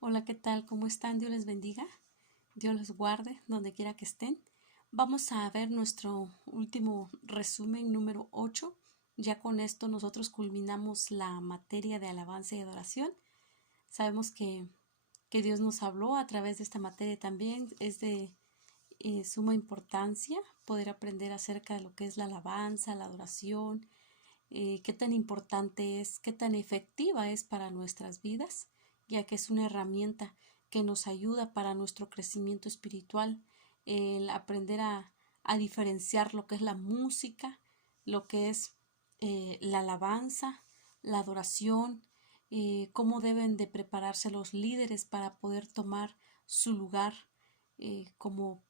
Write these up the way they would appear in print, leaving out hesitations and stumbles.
Hola, ¿qué tal? ¿Cómo están? Dios les bendiga. Dios los guarde donde quiera que estén. Vamos a ver nuestro último resumen número 8. Ya con esto nosotros culminamos la materia de alabanza y adoración. Sabemos que Dios nos habló a través de esta materia también. Es de suma importancia poder aprender acerca de lo que es la alabanza, la adoración, qué tan importante es, qué tan efectiva es para nuestras vidas, ya que es una herramienta que nos ayuda para nuestro crecimiento espiritual, el aprender a diferenciar lo que es la música, lo que es la alabanza, la adoración, cómo deben de prepararse los líderes para poder tomar su lugar como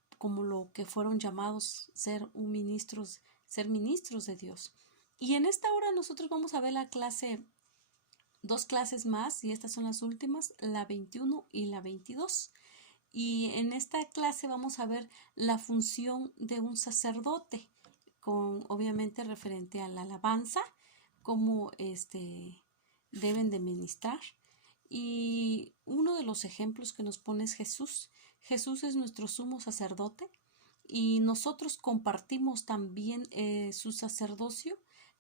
lo que fueron llamados ser ministros de Dios. Y en esta hora nosotros vamos a ver dos clases más, y estas son las últimas, la 21 y la 22. Y en esta clase vamos a ver la función de un sacerdote, con obviamente referente a la alabanza, cómo deben de ministrar. Y uno de los ejemplos que nos pone es Jesús. Jesús es nuestro sumo sacerdote y nosotros compartimos también su sacerdocio.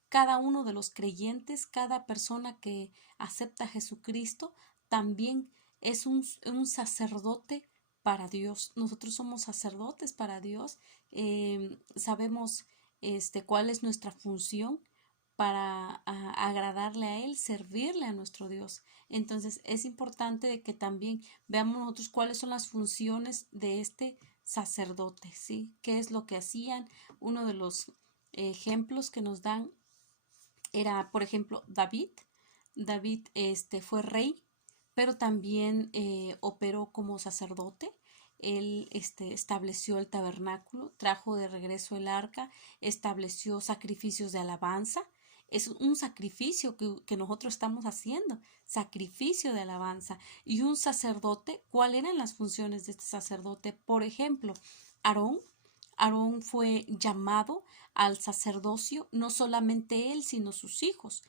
Cada uno de los creyentes, cada persona que acepta a Jesucristo, también es un sacerdote para Dios. Nosotros somos sacerdotes para Dios. Sabemos cuál es nuestra función para agradarle a Él, servirle a nuestro Dios. Entonces es importante de que también veamos nosotros cuáles son las funciones de este sacerdote, ¿sí? ¿Qué es lo que hacían? Uno de los ejemplos que nos dan era, por ejemplo, David. David fue rey, pero también operó como sacerdote. Él estableció el tabernáculo, trajo de regreso el arca, estableció sacrificios de alabanza. Es un sacrificio que nosotros estamos haciendo, sacrificio de alabanza. Y un sacerdote, ¿cuáles eran las funciones de este sacerdote? Por ejemplo, Aarón. Aarón fue llamado al sacerdocio, no solamente él, sino sus hijos.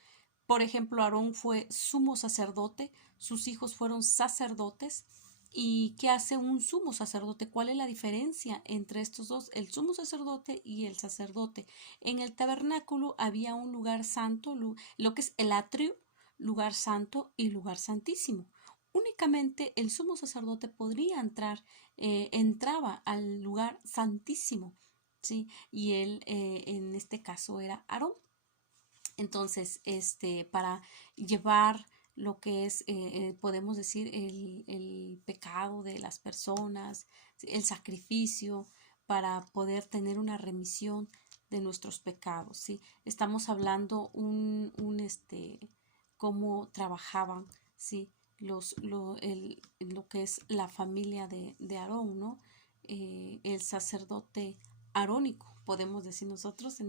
Por ejemplo, Aarón fue sumo sacerdote, sus hijos fueron sacerdotes. ¿Y qué hace un sumo sacerdote? ¿Cuál es la diferencia entre estos dos, el sumo sacerdote y el sacerdote? En el tabernáculo había un lugar santo, lo que es el atrio, lugar santo y lugar santísimo. Únicamente el sumo sacerdote podría entrar, entraba al lugar santísimo, ¿sí? Y él, en este caso, era Aarón. Entonces, para llevar lo que es, podemos decir, el pecado de las personas, ¿sí? El sacrificio para poder tener una remisión de nuestros pecados, ¿sí? Estamos hablando cómo trabajaban, ¿sí? Lo que es la familia de Aarón, ¿no? El sacerdote arónico, podemos decir nosotros.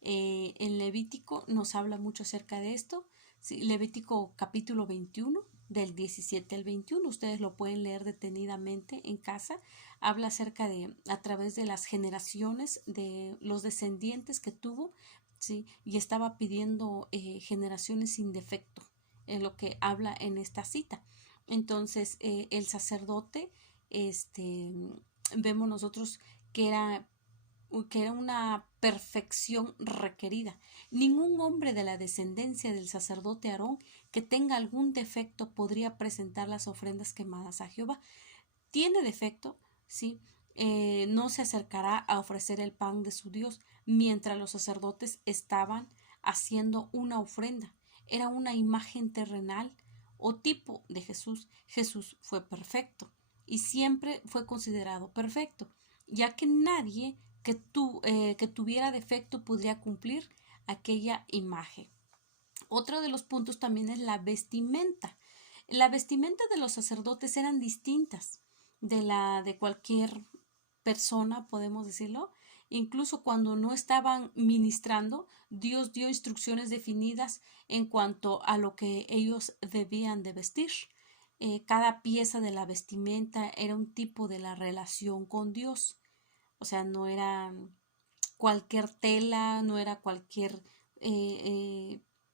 En Levítico nos habla mucho acerca de esto. Sí, Levítico capítulo 21, del 17 al 21, ustedes lo pueden leer detenidamente en casa. Habla acerca de, a través de las generaciones de los descendientes que tuvo, ¿sí? Y estaba pidiendo generaciones sin defecto, en lo que habla en esta cita. Entonces, el sacerdote, este, vemos nosotros que era una perfección requerida. Ningún hombre de la descendencia del sacerdote Aarón que tenga algún defecto podría presentar las ofrendas quemadas a Jehová. Tiene defecto, sí, no se acercará a ofrecer el pan de su Dios mientras los sacerdotes estaban haciendo una ofrenda. Era una imagen terrenal o tipo de Jesús. Jesús fue perfecto y siempre fue considerado perfecto, ya que nadie que tuviera defecto podría cumplir aquella imagen. Otro de los puntos también es la vestimenta. La vestimenta de los sacerdotes eran distintas de la de cualquier persona, podemos decirlo. Incluso cuando no estaban ministrando, Dios dio instrucciones definidas en cuanto a lo que ellos debían de vestir. Cada pieza de la vestimenta era un tipo de la relación con Dios. O sea, no era cualquier tela, no era cualquier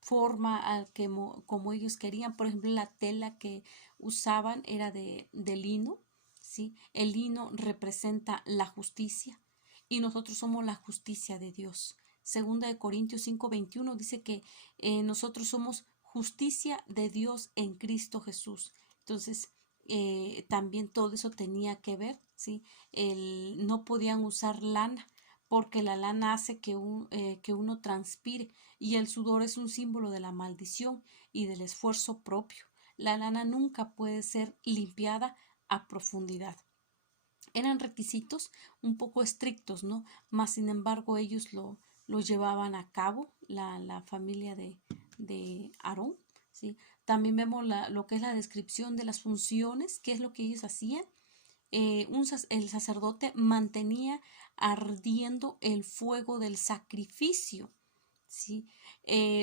forma como ellos querían. Por ejemplo, la tela que usaban era de lino, ¿sí? El lino representa la justicia y nosotros somos la justicia de Dios. Segunda de Corintios 5:21 dice que nosotros somos justicia de Dios en Cristo Jesús. Entonces, también todo eso tenía que ver, ¿sí? No podían usar lana porque la lana hace que uno transpire y el sudor es un símbolo de la maldición y del esfuerzo propio. La lana nunca puede ser limpiada a profundidad. Eran requisitos un poco estrictos, ¿no? Mas, sin embargo, ellos lo llevaban a cabo, la familia de Aarón, ¿sí? También vemos lo que es la descripción de las funciones, qué es lo que ellos hacían. El sacerdote mantenía ardiendo el fuego del sacrificio, ¿sí?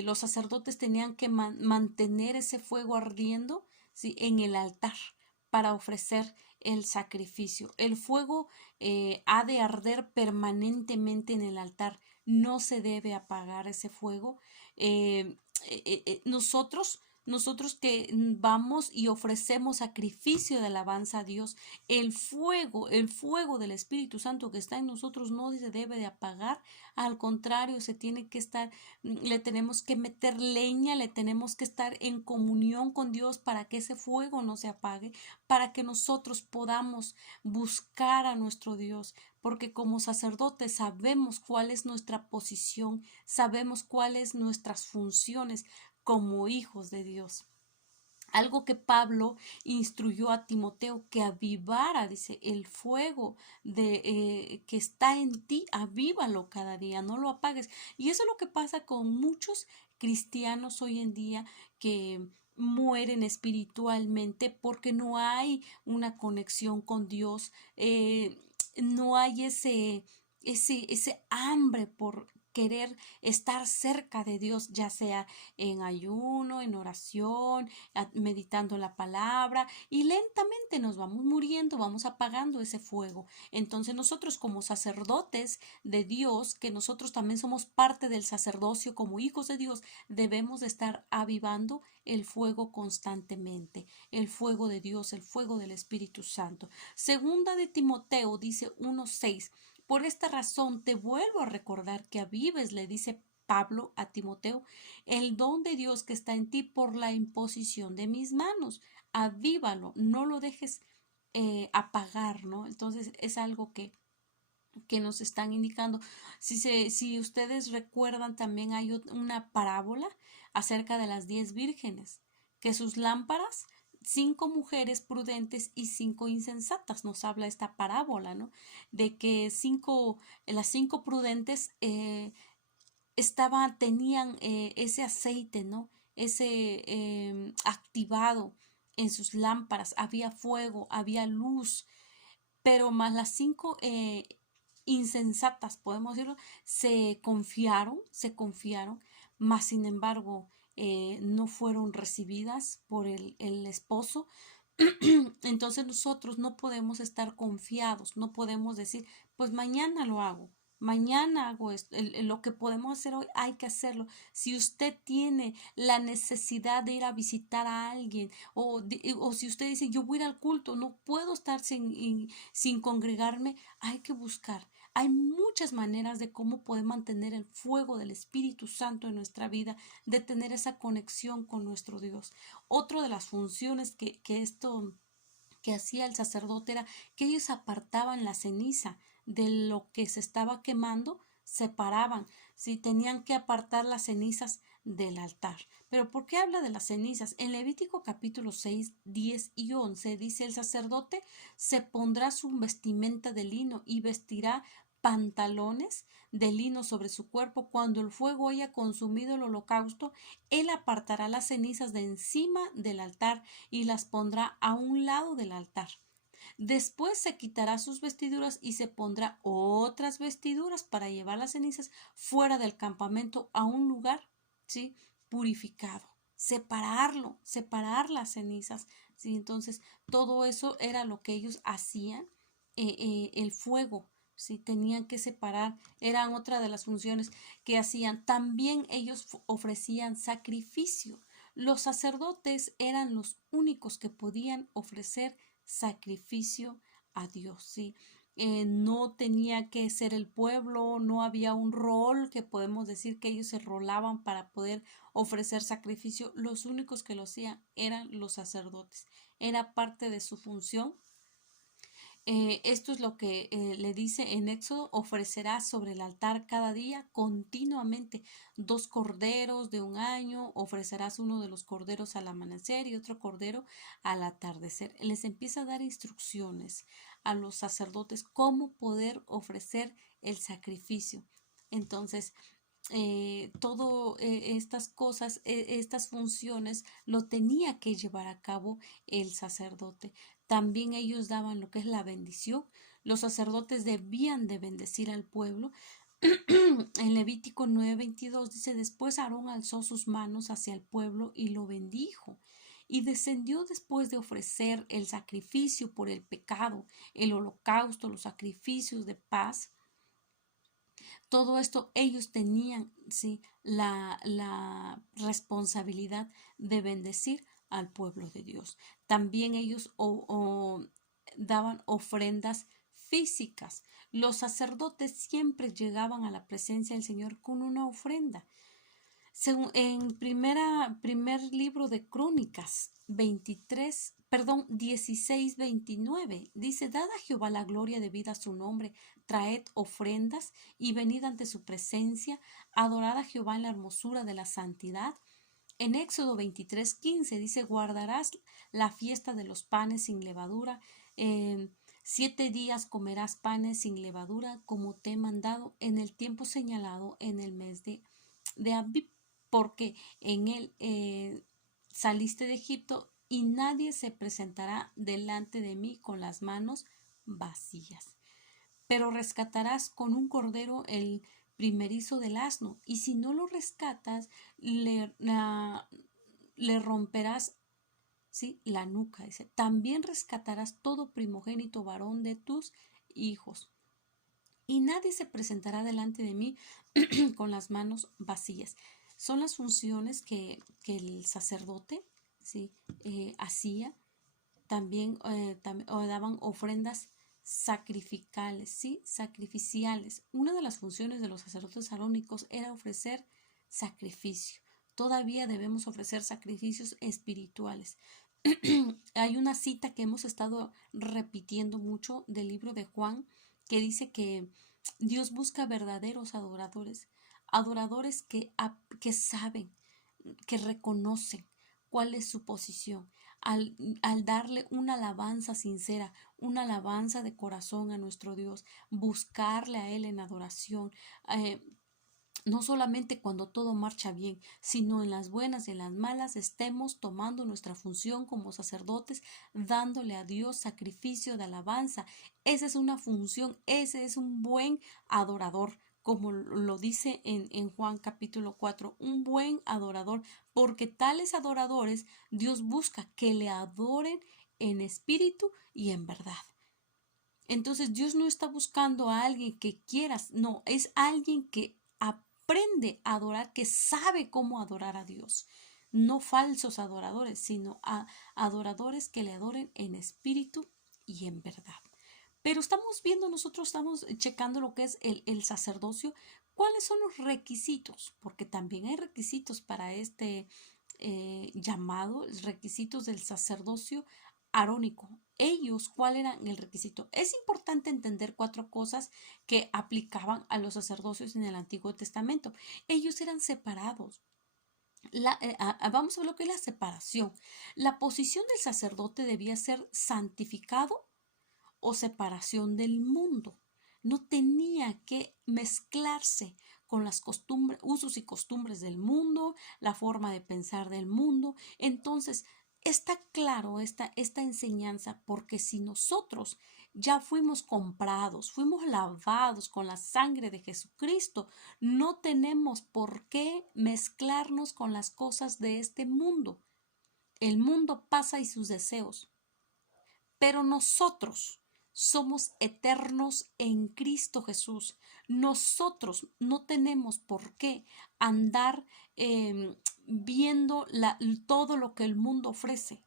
Los sacerdotes tenían que mantener ese fuego ardiendo, ¿sí? En el altar para ofrecer el sacrificio. El fuego ha de arder permanentemente en el altar. No se debe apagar ese fuego. Nosotros que vamos y ofrecemos sacrificio de alabanza a Dios, el fuego del Espíritu Santo que está en nosotros no se debe de apagar, al contrario, se tiene que estar, le tenemos que meter leña, le tenemos que estar en comunión con Dios para que ese fuego no se apague, para que nosotros podamos buscar a nuestro Dios, porque como sacerdotes sabemos cuál es nuestra posición, sabemos cuáles nuestras funciones como hijos de Dios. Algo que Pablo instruyó a Timoteo que avivara, dice, el fuego que está en ti, avívalo cada día, no lo apagues. Y eso es lo que pasa con muchos cristianos hoy en día que mueren espiritualmente porque no hay una conexión con Dios, no hay ese hambre por querer estar cerca de Dios, ya sea en ayuno, en oración, meditando la palabra, y lentamente nos vamos muriendo, vamos apagando ese fuego. Entonces nosotros como sacerdotes de Dios, que nosotros también somos parte del sacerdocio como hijos de Dios, debemos de estar avivando el fuego constantemente, el fuego de Dios, el fuego del Espíritu Santo. Segunda de Timoteo dice 1:6. Por esta razón te vuelvo a recordar que avives, le dice Pablo a Timoteo, el don de Dios que está en ti por la imposición de mis manos. Avívalo, no lo dejes apagar, ¿no? Entonces es algo que nos están indicando. Si ustedes recuerdan, también hay una parábola acerca de las 10 vírgenes, que sus lámparas, 5 mujeres prudentes y 5 insensatas, nos habla esta parábola, ¿no? De que las 5 prudentes tenían ese aceite, ¿no? Ese activado en sus lámparas, había fuego, había luz, pero más las 5 insensatas, podemos decirlo, se confiaron, mas sin embargo no fueron recibidas por el esposo. Entonces nosotros no podemos estar confiados, no podemos decir, pues mañana lo hago, mañana hago esto. Lo que podemos hacer hoy hay que hacerlo. Si usted tiene la necesidad de ir a visitar a alguien o si usted dice, yo voy a ir al culto, no puedo estar sin congregarme, hay que buscar. Hay muchas maneras de cómo poder mantener el fuego del Espíritu Santo en nuestra vida, de tener esa conexión con nuestro Dios. Otra de las funciones que hacía el sacerdote era que ellos apartaban la ceniza de lo que se estaba quemando, separaban, si tenían que apartar las cenizas del altar. Pero ¿por qué habla de las cenizas? En Levítico capítulo 6, 10 y 11 dice: el sacerdote se pondrá su vestimenta de lino y vestirá pantalones de lino sobre su cuerpo. Cuando el fuego haya consumido el holocausto, él apartará las cenizas de encima del altar y las pondrá a un lado del altar. Después se quitará sus vestiduras y se pondrá otras vestiduras para llevar las cenizas fuera del campamento a un lugar, ¿sí?, purificado. Separar las cenizas, ¿sí? Entonces todo eso era lo que ellos hacían. El fuego Sí, tenían que separar, eran otra de las funciones que hacían. También ellos ofrecían sacrificio. Los sacerdotes eran los únicos que podían ofrecer sacrificio a Dios, ¿sí? No tenía que ser el pueblo, no había un rol que podemos decir que ellos se rolaban para poder ofrecer sacrificio. Los únicos que lo hacían eran los sacerdotes. Era parte de su función. Esto es lo que le dice en Éxodo: ofrecerás sobre el altar cada día continuamente 2 corderos de un año, ofrecerás uno de los corderos al amanecer y otro cordero al atardecer. Les empieza a dar instrucciones a los sacerdotes cómo poder ofrecer el sacrificio. Entonces, todo estas cosas, estas funciones lo tenía que llevar a cabo el sacerdote. También ellos daban lo que es la bendición. Los sacerdotes debían de bendecir al pueblo. En Levítico 9:22 dice: después Aarón alzó sus manos hacia el pueblo y lo bendijo. Y descendió después de ofrecer el sacrificio por el pecado, el holocausto, los sacrificios de paz. Todo esto ellos tenían, ¿sí?, la responsabilidad de bendecir al pueblo de Dios. También ellos daban ofrendas físicas. Los sacerdotes siempre llegaban a la presencia del Señor con una ofrenda. En primer libro de Crónicas 16:29 dice: dad a Jehová la gloria debida a su nombre, traed ofrendas y venid ante su presencia, adorad a Jehová en la hermosura de la santidad. En Éxodo 23:15 dice: guardarás la fiesta de los panes sin levadura, 7 días comerás panes sin levadura, como te he mandado, en el tiempo señalado en el mes de Abib, porque en él saliste de Egipto, y nadie se presentará delante de mí con las manos vacías. Pero rescatarás con un cordero el primerizo del asno, y si no lo rescatas, le romperás, ¿sí?, la nuca. Dice: también rescatarás todo primogénito varón de tus hijos, y nadie se presentará delante de mí con las manos vacías. Son las funciones que el sacerdote, ¿sí?, hacía. También daban ofrendas sacrificales, ¿sí?, sacrificiales. Una de las funciones de los sacerdotes arónicos era ofrecer sacrificio. Todavía debemos ofrecer sacrificios espirituales. Hay una cita que hemos estado repitiendo mucho del libro de Juan, que dice que Dios busca verdaderos adoradores, adoradores que saben, que reconocen cuál es su posición, al darle una alabanza sincera, una alabanza de corazón a nuestro Dios, buscarle a Él en adoración. No solamente cuando todo marcha bien, sino en las buenas y en las malas, estemos tomando nuestra función como sacerdotes, dándole a Dios sacrificio de alabanza. Esa es una función, ese es un buen adorador, como lo dice en Juan capítulo 4, un buen adorador, porque tales adoradores Dios busca que le adoren en espíritu y en verdad. Entonces Dios no está buscando a alguien que quieras, no, es alguien que aprende a adorar, que sabe cómo adorar a Dios. No falsos adoradores, sino adoradores que le adoren en espíritu y en verdad. Pero nosotros estamos checando lo que es el sacerdocio. ¿Cuáles son los requisitos? Porque también hay requisitos para este llamado, requisitos del sacerdocio arónico. Ellos, ¿cuál era el requisito? Es importante entender 4 cosas que aplicaban a los sacerdocios en el Antiguo Testamento. Ellos eran separados. Vamos a ver lo que es la separación. La posición del sacerdote debía ser santificado o separación del mundo. No tenía que mezclarse con las costumbres, usos y costumbres del mundo, la forma de pensar del mundo. Entonces, está claro esta enseñanza, porque si nosotros ya fuimos comprados, fuimos lavados con la sangre de Jesucristo, no tenemos por qué mezclarnos con las cosas de este mundo. El mundo pasa y sus deseos, pero nosotros somos eternos en Cristo Jesús. Nosotros no tenemos por qué andar viendo todo lo que el mundo ofrece.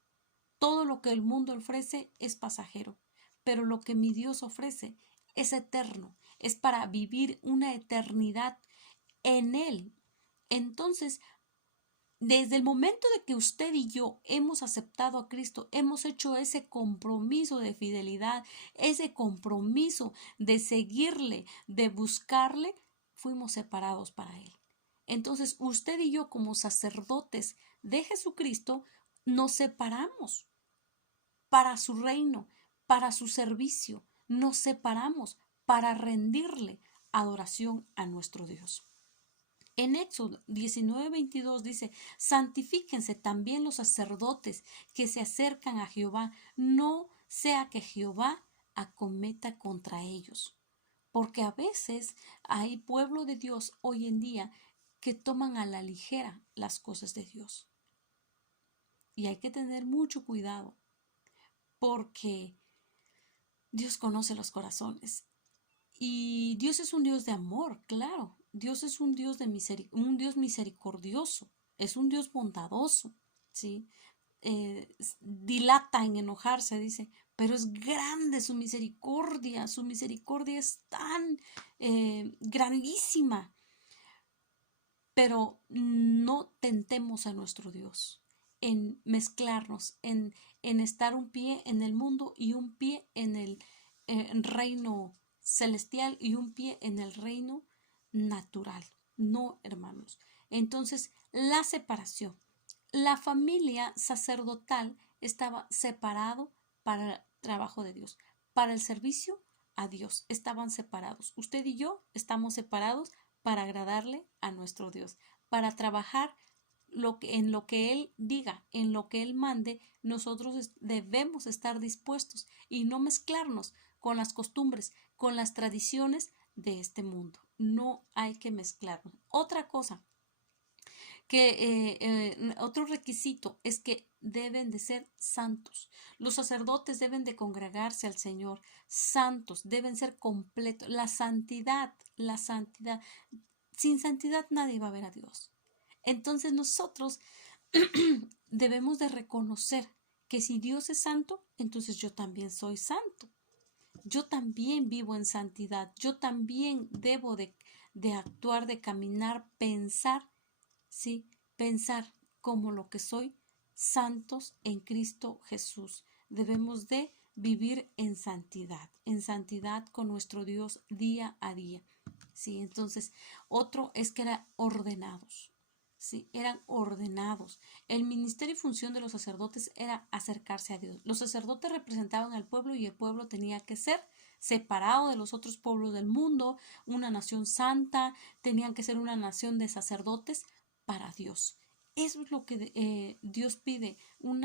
Todo lo que el mundo ofrece es pasajero, pero lo que mi Dios ofrece es eterno, es para vivir una eternidad en Él. Entonces, desde el momento de que usted y yo hemos aceptado a Cristo, hemos hecho ese compromiso de fidelidad, ese compromiso de seguirle, de buscarle, fuimos separados para Él. Entonces, usted y yo como sacerdotes de Jesucristo nos separamos para su reino, para su servicio. Nos separamos para rendirle adoración a nuestro Dios. En Éxodo 19:22 dice, santifíquense también los sacerdotes que se acercan a Jehová, no sea que Jehová acometa contra ellos. Porque a veces hay pueblo de Dios hoy en día que toman a la ligera las cosas de Dios. Y hay que tener mucho cuidado porque Dios conoce los corazones. Y Dios es un Dios de amor, claro. Dios es un Dios un Dios misericordioso, es un Dios bondadoso, ¿sí? Dilata en enojarse, dice, pero es grande su misericordia es tan grandísima. Pero no tentemos a nuestro Dios en mezclarnos, en estar un pie en el mundo y un pie en el reino celestial y un pie en el reino natural. No, hermanos. Entonces, la separación. La familia sacerdotal estaba separado para el trabajo de Dios, para el servicio a Dios. Estaban separados. Usted y yo estamos separados para agradarle a nuestro Dios, para trabajar en lo que Él diga, en lo que Él mande. Nosotros debemos estar dispuestos y no mezclarnos con las costumbres, con las tradiciones de este mundo. No hay que mezclarnos. Otra cosa otro requisito es que deben de ser santos. Los sacerdotes deben de congregarse al Señor, santos, deben ser completos. La santidad. Sin santidad nadie va a ver a Dios. Entonces nosotros debemos de reconocer que si Dios es santo, entonces yo también soy santo. Yo también vivo en santidad. Yo también debo de actuar, de caminar, pensar, ¿sí? Pensar como lo que soy, santos en Cristo Jesús. Debemos de vivir en santidad con nuestro Dios día a día. Sí, entonces, otro es que eran ordenados. Sí, eran ordenados. El ministerio y función de los sacerdotes era acercarse a Dios. Los sacerdotes representaban al pueblo y el pueblo tenía que ser separado de los otros pueblos del mundo, una nación santa, tenían que ser una nación de sacerdotes para Dios. Eso es lo que Dios pide, un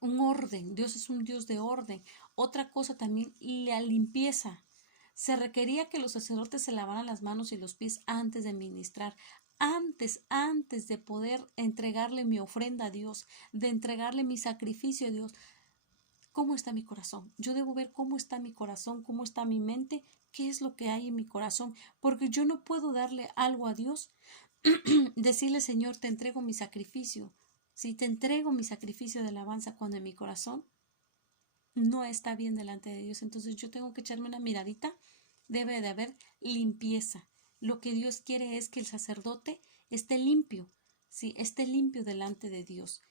orden. Dios es un Dios de orden. Otra cosa también, la limpieza. Se requería que los sacerdotes se lavaran las manos y los pies antes de ministrar, antes de poder entregarle mi ofrenda a Dios, de entregarle mi sacrificio a Dios. ¿Cómo está mi corazón? Yo debo ver cómo está mi corazón, cómo está mi mente, qué es lo que hay en mi corazón, porque yo no puedo darle algo a Dios, decirle, Señor, te entrego mi sacrificio. Si te entrego mi sacrificio de alabanza cuando en mi corazón no está bien delante de Dios, entonces yo tengo que echarme una miradita. Debe de haber limpieza. Lo que Dios quiere es que el sacerdote esté limpio, sí, esté limpio delante de Dios.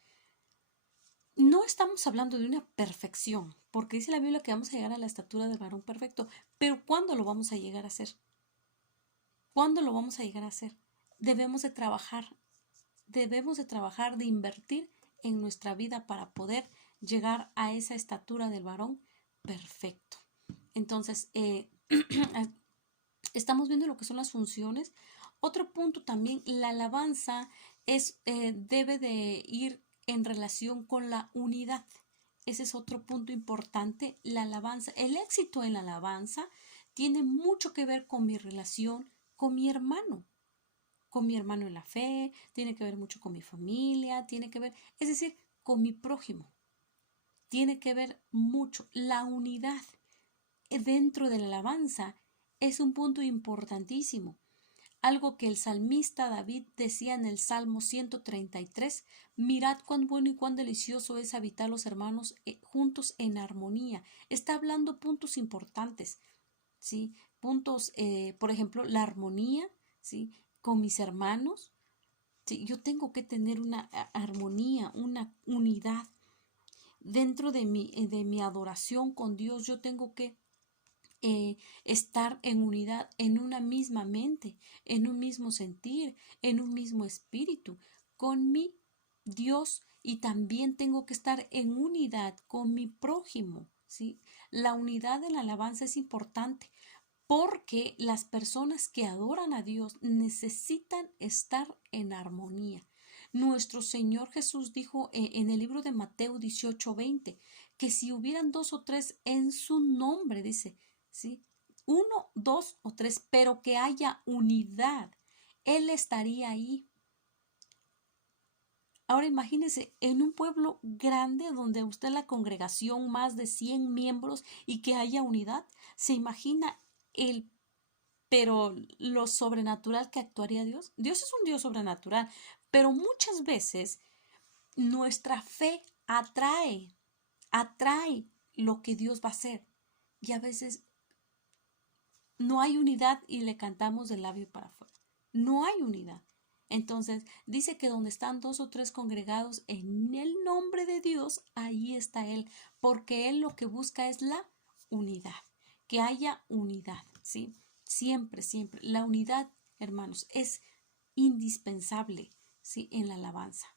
No estamos hablando de una perfección, porque dice la Biblia que vamos a llegar a la estatura del varón perfecto, pero ¿cuándo lo vamos a llegar a hacer? ¿Cuándo lo vamos a llegar a hacer? Debemos de trabajar, de invertir en nuestra vida para poder llegar a esa estatura del varón perfecto. Entonces, estamos viendo lo que son las funciones. Otro punto también, la alabanza debe de ir en relación con la unidad. Ese es otro punto importante, la alabanza. El éxito en la alabanza tiene mucho que ver con mi relación con mi hermano en la fe, tiene que ver mucho con mi familia, tiene que ver, es decir, con mi prójimo. Tiene que ver mucho la unidad. dentro de la alabanza es un punto importantísimo. Algo que el salmista David decía en el Salmo 133: mirad cuán bueno y cuán delicioso es habitar los hermanos juntos en armonía. Está hablando puntos importantes, ¿sí? Puntos, por ejemplo, la armonía, ¿sí? Con mis hermanos, ¿sí? Yo tengo que tener una armonía, una unidad. Dentro de mi adoración con Dios, yo tengo que estar en unidad, en una misma mente, en un mismo sentir, en un mismo espíritu, con mi Dios, y también tengo que estar en unidad con mi prójimo, ¿sí? La unidad de la alabanza es importante porque las personas que adoran a Dios necesitan estar en armonía. Nuestro Señor Jesús dijo en el libro de Mateo 18:20 que si hubieran dos o tres en su nombre, dice, ¿sí? Uno, dos o tres, pero que haya unidad, Él estaría ahí. Ahora imagínese en un pueblo grande donde usted la congregación más de 100 miembros y que haya unidad. ¿Se imagina el pero lo sobrenatural que actuaría Dios? Dios es un Dios sobrenatural, pero muchas veces nuestra fe atrae lo que Dios va a hacer. Y a veces no hay unidad y le cantamos del labio para afuera. No hay unidad. Entonces dice que donde están dos o tres congregados en el nombre de Dios, ahí está Él, porque Él lo que busca es la unidad, que haya unidad, ¿sí? Siempre, siempre. La unidad, hermanos, es indispensable, ¿sí? En la alabanza.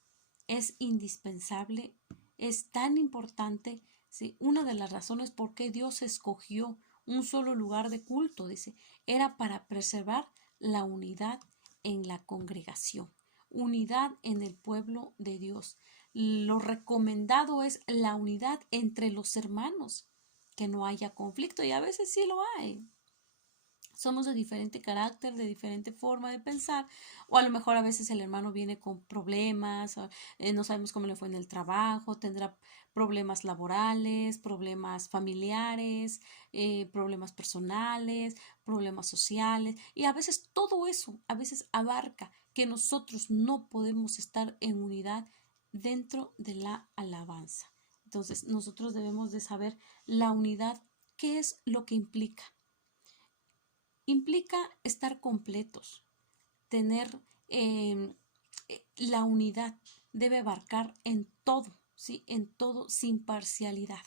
Es indispensable, es tan importante, ¿sí? Una de las razones por qué Dios escogió un solo lugar de culto, dice, era para preservar la unidad en la congregación, unidad en el pueblo de Dios. Lo recomendado es la unidad entre los hermanos, que no haya conflicto, y a veces sí lo hay. Somos de diferente carácter, de diferente forma de pensar, o a lo mejor a veces el hermano viene con problemas, no sabemos cómo le fue en el trabajo, tendrá problemas laborales, problemas familiares, problemas personales, problemas sociales, y a veces todo eso, a veces abarca que nosotros no podemos estar en unidad dentro de la alabanza. Entonces, nosotros debemos de saber la unidad, qué es lo que implica. Implica estar completos, tener la unidad, debe abarcar en todo, ¿sí? En todo, sin parcialidad.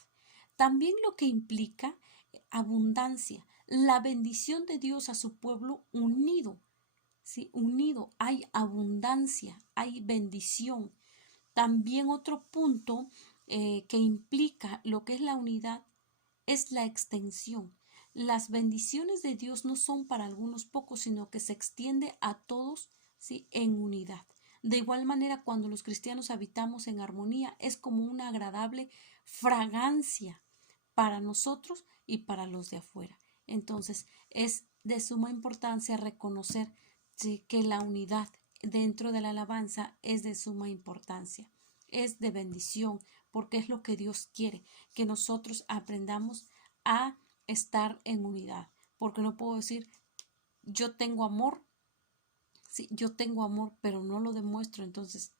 También lo que implica abundancia, la bendición de Dios a su pueblo unido, ¿sí? Unido, hay abundancia, hay bendición. También otro punto que implica lo que es la unidad es la extensión. Las bendiciones de Dios no son para algunos pocos, sino que se extiende a todos, ¿sí? En unidad. De igual manera, cuando los cristianos habitamos en armonía, es como una agradable fragancia para nosotros y para los de afuera. Entonces, es de suma importancia reconocer, ¿sí? Que la unidad dentro de la alabanza es de suma importancia, es de bendición, porque es lo que Dios quiere, que nosotros aprendamos a estar en unidad, porque no puedo decir yo tengo amor, sí, yo tengo amor, pero no lo demuestro, entonces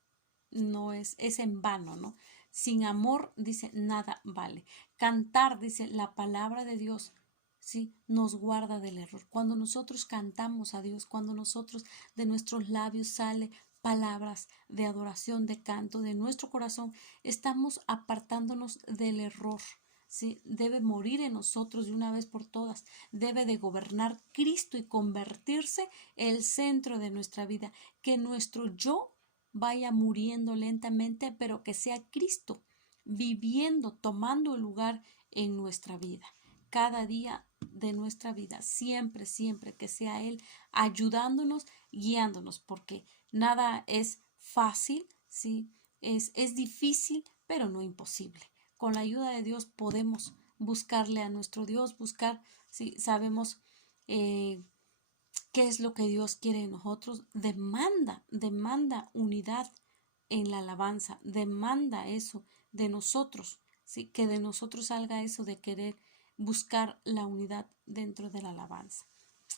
no es en vano, ¿no? Sin amor, dice, nada vale. Cantar, dice, la palabra de Dios, sí, nos guarda del error. Cuando nosotros cantamos a Dios, cuando nosotros de nuestros labios sale palabras de adoración, de canto, de nuestro corazón, estamos apartándonos del error. ¿Sí? Debe morir en nosotros de una vez por todas. Debe de gobernar Cristo y convertirse el centro de nuestra vida. Que nuestro yo vaya muriendo lentamente, pero que sea Cristo viviendo, tomando el lugar en nuestra vida. Cada día de nuestra vida, siempre, siempre que sea Él ayudándonos, guiándonos, porque nada es fácil, ¿sí? Es difícil, pero no imposible. Con la ayuda de Dios podemos buscarle a nuestro Dios, buscar, si sabemos qué es lo que Dios quiere de nosotros, demanda unidad en la alabanza, demanda eso de nosotros, ¿sí? Que de nosotros salga eso de querer buscar la unidad dentro de la alabanza.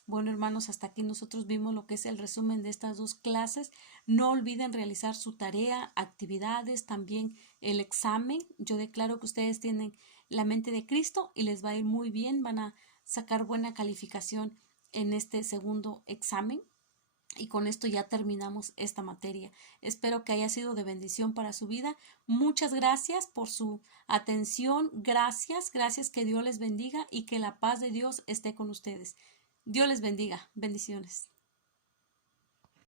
Bueno, hermanos, hasta aquí nosotros vimos lo que es el resumen de estas dos clases. No olviden realizar su tarea, actividades, también el examen. Yo declaro que ustedes tienen la mente de Cristo y les va a ir muy bien. Van a sacar buena calificación en este segundo examen. Y con esto ya terminamos esta materia. Espero que haya sido de bendición para su vida. Muchas gracias por su atención. Gracias, que Dios les bendiga y que la paz de Dios esté con ustedes. Dios les bendiga. Bendiciones.